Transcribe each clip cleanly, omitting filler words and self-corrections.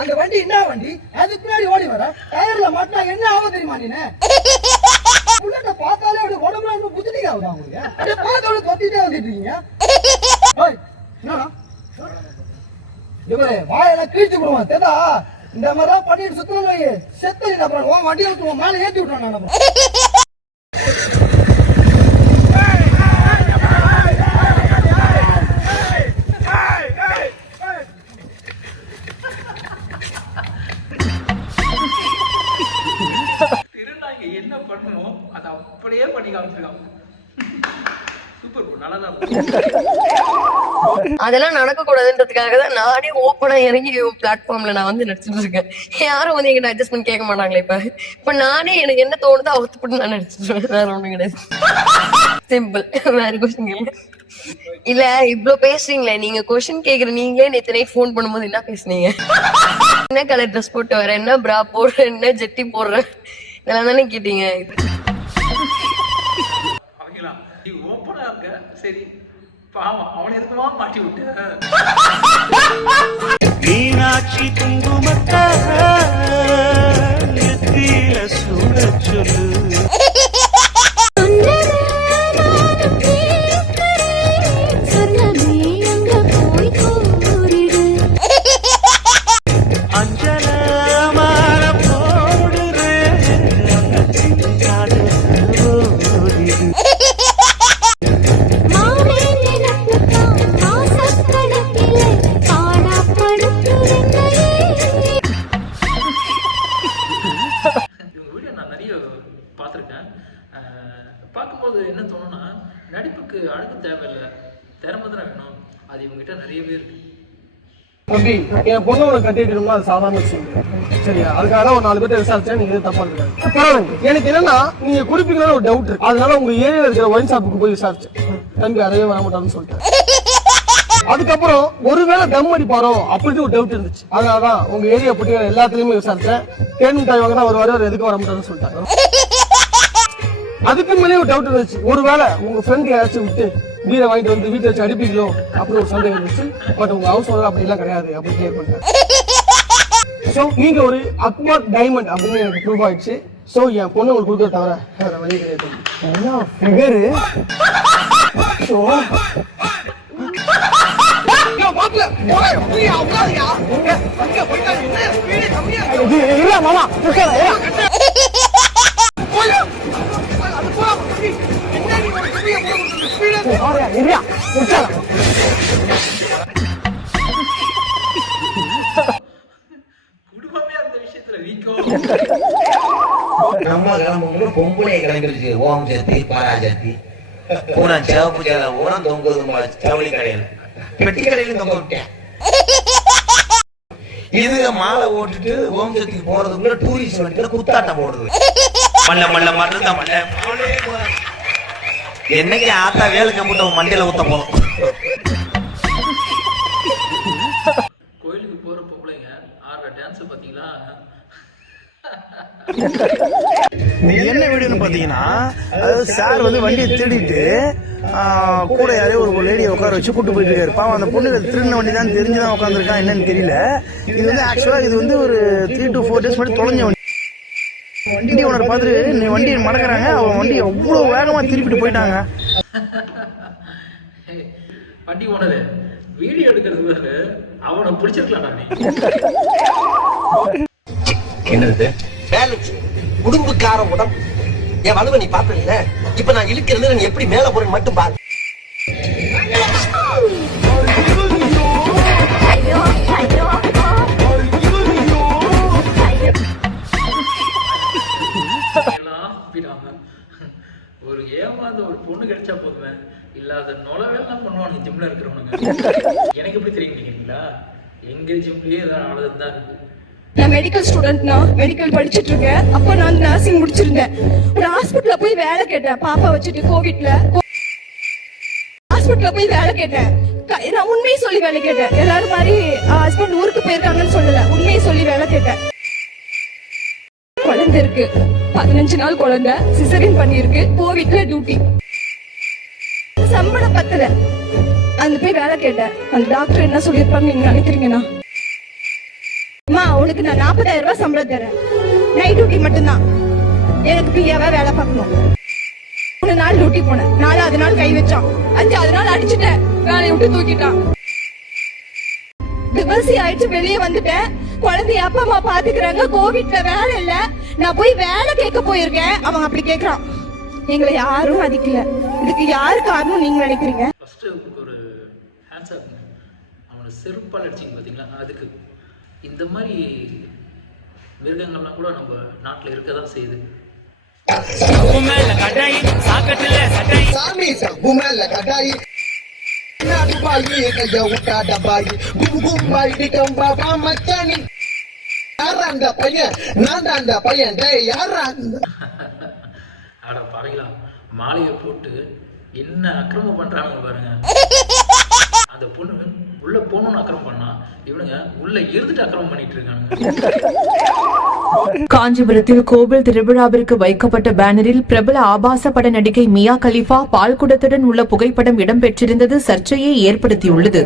அந்த வண்டி என்ன வண்டி? அதுக்கு முன்னாடி ஓடி வர டயர்ல மாட்டினா என்ன ஆகும் தெரியுமா? நீ பார்த்தாலே அப்படி உடம்புல புதுடிக்க ஆகுதா உங்களுக்கு? அப்படியே பார்த்தோட தொத்திட்டே வந்துட்டு இருக்கீங்க. வாயெல்லாம் கிழிச்சு விடுவான் தேதா. இந்த மாதிரிதான் பண்ணிட்டு சுத்தணும் செத்து அப்புறம் வண்டியை விட்டுருவோம் மேலே ஏற்றி விட்டுறான். நான் என்ன பண்ணுவோம் அதை அப்படியே பண்ணி காமிச்சிருக்காங்க. சூப்பர் ப்ரோ, நல்லா தான். அதெல்லாம் நடக்க கூடாதுன்றதுக்காக தான் நானே ஓப்பனா இறங்கி பிளாட்ஃபார்ம்ல நான் வந்து நடிச்சுட்டு இருக்கேன். யாரும் வந்து எங்கிட்ட அட்ஜஸ்ட்மெண்ட் கேட்க மாட்டாங்களே. இப்ப நானே எனக்கு என்ன தோணுதோ அவுத்துப்பட்டு நான் நடிச்சிட்டு வேற ஒண்ணும் கிடையாது. சிம்பிள். வேற கொஸ்டின் கேளுங்க. இல்ல இவ்ளோ பேசுறீங்களே நீங்க, கொஸ்டின் கேக்குற நீங்களே நேத்து நைட் போன் பண்ணும்போது என்ன பேசுனீங்க? என்ன கலர் ட்ரெஸ் போட்டு வர, என்ன பிரா போடுற, என்ன ஜெட்டி போடுற, இதெல்லாம் தானே கேட்டீங்க. அவங்களா நீ ஓப்பனா இருக்க, சரி பாவம் அவனை எதுக்குமா மாட்டி விட்டு. மீனாட்சி குங்குமத்தை சூட சொல்லு. பார்க்கும்போது என்ன தோணுன்னா, நடிப்புக்கு அழகு தேவையில்லை, திறமை தான் வேணும். அது இவங்ககிட்ட நிறையவே இருக்கு. அப்படி என் பொண்ணு உனக்கு கட்டிட்டுமா அது சாதாரண விஷயம் சரியா? அதுக்காக ஒரு 4 பேர் விசாரிச்சா நீங்க தப்பா இருக்காங்க. எனக்கு என்னன்னா நீங்க குடிப்பீங்கன்னு ஒரு டவுட் இருக்கு. அதனால உங்க ஏரியால இருக்கிற ஒயின் ஷாப்புக்கு போய் விசாரிச்சேன். தம்பி அறவே வர மாட்டான்னு சொல்லிட்டேன். அதுக்கப்புறம் ஒருவேளை தம் அடிப்பாரோ அப்படின்னு ஒரு டவுட் இருந்துச்சு. அதனாலதான் உங்க ஏரியா போட்டு எல்லாத்துலயுமே விசாரிச்சேன். தேன் மிட்டாய் வாங்கினா வருவாரு, எதுக்கு வர மாட்டாருன்னு சொல்லிட்டாங்க. அதுக்கு மேலே ஒரு டவுட் இருந்துச்சு, ஒருவேளை உங்க ஃப்ரெண்ட் யாராச்சும் விட்டு வீரை வாங்கிட்டு வந்து வீட்டை வச்சு அடிப்பீங்களோ அப்படின்னு ஒரு சந்தேகம் இருந்துச்சு. பட் உங்க ஹவுஸ் ஓனர் அப்படி எல்லாம் கிடையாது அப்படின்னு கிளியர் பண்ணிட்டேன். ஸோ நீங்க ஒரு அக்மார்க் டைமண்ட் அப்படின்னு எனக்கு ப்ரூவ் ஆயிடுச்சு. ஸோ என் பொண்ணு உங்களுக்கு கொடுக்க தவிர வேற வழி கிடையாது. மாமா குடும்பமே அந்த விஷயத்துல வீக்கோ. நம்ம கிளம்பும்போது பொம்பளை கிளம்பிடுச்சு. ஓம் சக்தி பராசக்தி பூரா சிவப்பு சேலை பூரா தொங்குது ஜவுளி கடையில், பெட்டி கடையிலும் தொங்க விட்டேன். இது மாலை ஓட்டுட்டு ஓம் சக்திக்கு போறதுக்குள்ள டூரிஸ்ட் வண்டியில குத்தாட்டம் போடுது. மல்ல மல்ல மல்ல மல்ல என்னைக்கு ஆத்தா வேலை கம்பிட்ட மண்டையில ஊத்த போதும். கோயிலுக்கு போற பொம்பளைங்க ஆடுற டான்ஸ் பாத்தீங்களா? என்ன வீடியோன்னு பாத்தீங்கன்னா, அதாவது சார் வந்து வண்டியை திருடிட்டு கூட யாரையோ ஒரு லேடியை உட்கார வச்சு கூட்டு போயிட்டு இருக்காரு. பாவம் அந்த பொண்ணு திருடின வண்டி தான் தெரிஞ்சுதான் உட்காந்துருக்கான், என்னன்னு தெரியல. இது வந்து ஆக்சுவலா இது வந்து ஒரு 3 to 4 days மட்டும் தொலைஞ்ச வண்டி. வண்டி ஓனர் பார்த்துட்டு நீ வண்டியை மடக்கிறாங்க, அவன் வண்டி அவ்வளவு வேகமா திருப்பிட்டு போயிட்டாங்க. வண்டி ஓனரு வீடியோ எடுக்கிறது அவனை பிடிச்சிருக்கலாம். என்னது குடும்பக்கார உடம்பு என் வலுவை நீ பார்த்ததில்ல. இப்ப நான் இழுக்கிறது நீ எப்படி மேல போறேன்னு மட்டும் பாரு. ஒரு ஏமாந்த ஒரு பொண்ணு கிடைச்சா போதுமே, இல்லாத நொலவேலாம் பண்ணுவாங்க ஜிம்ல இருக்கிறவனுங்க. எனக்கு எப்படி தெரியுங்களா? எங்க ஜிம்லயே ஏதாவது ஆனதுதான் இருக்கு. நான் மெடிக்கல் ஸ்டூடெண்ட்னா, மெடிக்கல் படிச்சுட்டு இருக்கேன். அப்போ நான் நர்சிங் முடிச்சிருந்தேன். ஒரு ஹாஸ்பிட்டல்ல போய் வேலை கேட்டேன். பாப்பா வச்சுட்டு கோவிட்ல ஹாஸ்பிட்டல்ல போய் வேலை கேட்டேன். நான் உண்மையை சொல்லி வேலை கேட்டேன். எல்லாரும் மாதிரி ஹஸ்பண்ட் ஊருக்கு போயிருக்காங்கன்னு சொல்லல, உண்மையை சொல்லி வேலை கேட்டேன். குழந்தை இருக்கு, 15 நாள் குழந்தை, சிசரின் பண்ணிருக்கு, கோவிட்ல டியூட்டி, சம்பளம் பத்தல. அந்த போய் வேலை கேட்டேன். அந்த டாக்டர் என்ன சொல்லிருப்பாங்க நீங்க நினைக்கிறீங்கன்னா, அம்மா உனக்கு நான் 40,000 ரூபாய் சம்பளம் தரேன், நைட் டியூட்டி மட்டும்தான், எனக்கு பிரியாவா வேலை பார்க்கணும். 3 நாள் டியூட்டி போனேன், 4வது நாள் கை வச்சான், 5வது நாள் அடிச்சுட்டேன், வேலையை விட்டு தூக்கிட்டான். டிவர்ஸி ஆயிடுச்சு, வெளியே வந்துட்டேன். குழந்தைய அப்பா அம்மா பாத்துக்கிறாங்க, கோவிட்ல வேலை இல்ல. நான் போய் வேலை கேட்க போயிருக்கேன், அவன் அப்படி கேக்குறான். எங்களை யாரும் மதிக்கல. இதுக்கு யாரு காரணம் நீங்க நினைக்கிறீங்க? ஃபர்ஸ்ட் ஒரு ஹேண்ட்ஸ் அப், அவனை செருப்பால் அடிச்சிங்க பார்த்தீங்களா, அதுக்கு இந்த மாதிரி மிருகங்கள்லாம் கூட நம்ம நாட்டில் இருக்க தான் செய்யுது. சாமி சம்புமல்ல கடாயி நாடு பாயி கைய விட்டா டபாயி கும் கும் பாயி கம்பா மச்சானி யாரா அந்த பையன்? நான் தான் அந்த பையன். டேய் யாரா? அட பாருங்களா, மாலையை போட்டு என்ன அக்கிரமம் பண்றாங்க பாருங்க. அந்த பொண்ணு உள்ள போகணும்னு அக்கிரமம் பண்ணா, இவனுங்க உள்ள இருந்துட்டு அக்கிரமம் பண்ணிட்டு இருக்காங்க. காஞ்சிபுரத்தில் கோவில் திருவிழாவிற்கு வைக்கப்பட்ட பேனரில் பிரபல ஆபாச பட நடிகை மியா கலிஃபா பால்குடத்துடன் உள்ள புகைப்படம் இடம்பெற்றிருந்தது சர்ச்சையை ஏற்படுத்தியுள்ளது.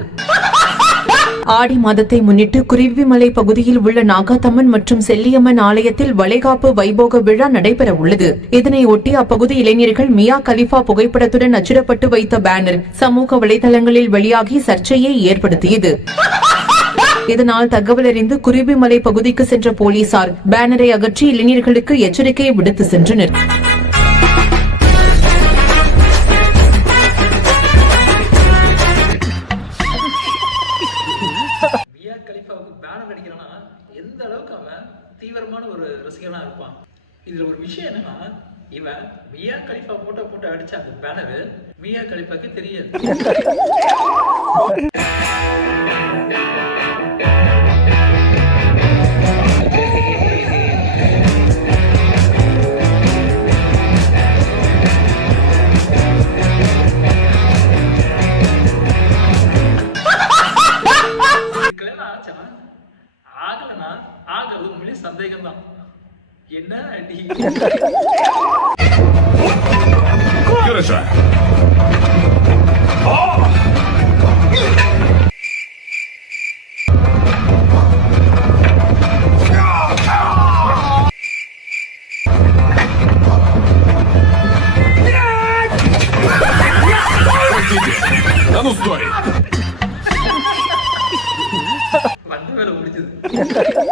ஆடி மாதத்தை முன்னிட்டு குருவிமலை பகுதியில் உள்ள நாகாத்தம்மன் மற்றும் செல்லியம்மன் ஆலயத்தில் வளைகாப்பு வைபோக விழா நடைபெற உள்ளது. இதனை ஒட்டி அப்பகுதி இளைஞர்கள் மியா கலிஃபா புகைப்படத்துடன் அச்சிடப்பட்டு வைத்த பேனர் சமூக வலைதளங்களில் வெளியாகி சர்ச்சையை ஏற்படுத்தியது. இதனால் தகவல் அறிந்து குருவிமலை பகுதிக்கு சென்ற போலீசார் பேனரை அகற்றி இளைஞர்களுக்கு எச்சரிக்கை விடுத்து சென்றனர். மியா கலிஃபாவுக்கு பேனர் அடிக்கிறானா எந்த அளவுக்கு அவன் தீவிரமான ஒரு ரசிகனா இருப்பான். இதுல ஒரு விஷயம் என்னன்னா, இவன் மியா கலிஃபா போட்டு அடிச்ச அந்த பேனர் மியா கலிஃபாக்கு தெரியாது. ஆகலனா ஆகிறது உண்மையிலே சந்தேகம் தான். என்ன அடி வந்து வேலை முடிச்சது.